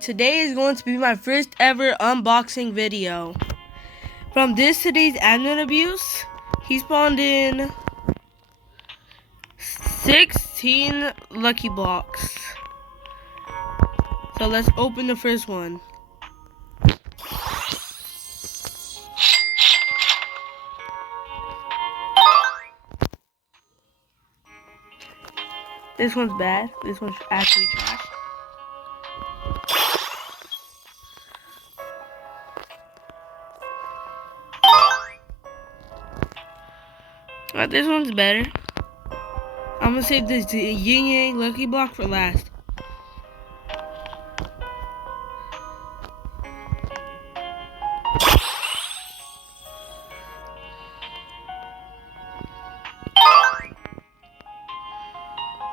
Today is going to be my first ever unboxing video. From today's admin abuse, he spawned in 16 lucky blocks. So let's open the first one. This one's bad. This one's actually trash. This one's better. I'm gonna save this Yin Yang lucky block for last.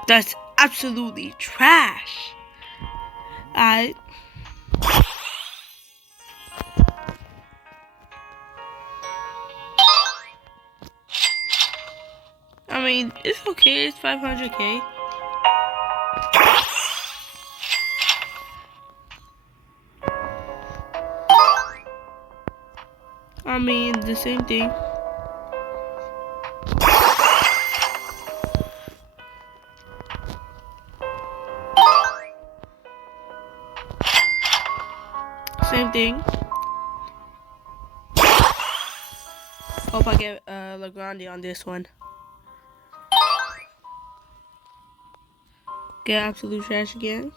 That's absolutely trash. I mean, it's okay. It's 500K. I mean, the same thing. Same thing. Hope I get LeGrande on this one. Get absolute trash again.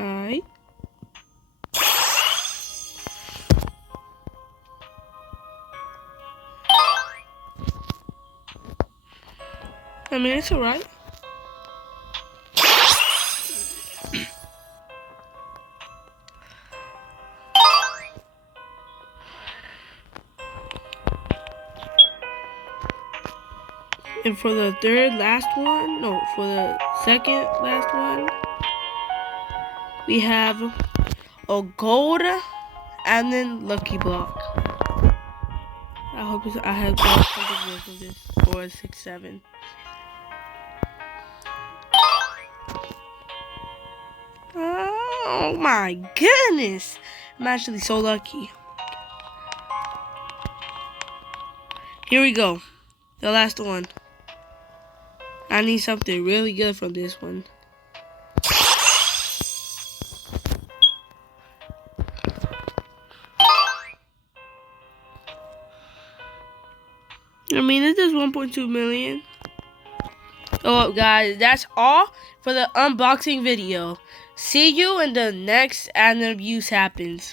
Alright. I mean, it's alright. And for the for the second last one, we have a gold and then lucky block. I have something good from this. 4, 6, 7. Oh my goodness! I'm actually so lucky. Here we go. The last one. I need something really good from this one. I mean, it is 1.2 million. Oh, guys, that's all for the unboxing video. See you in the next admin abuse happens.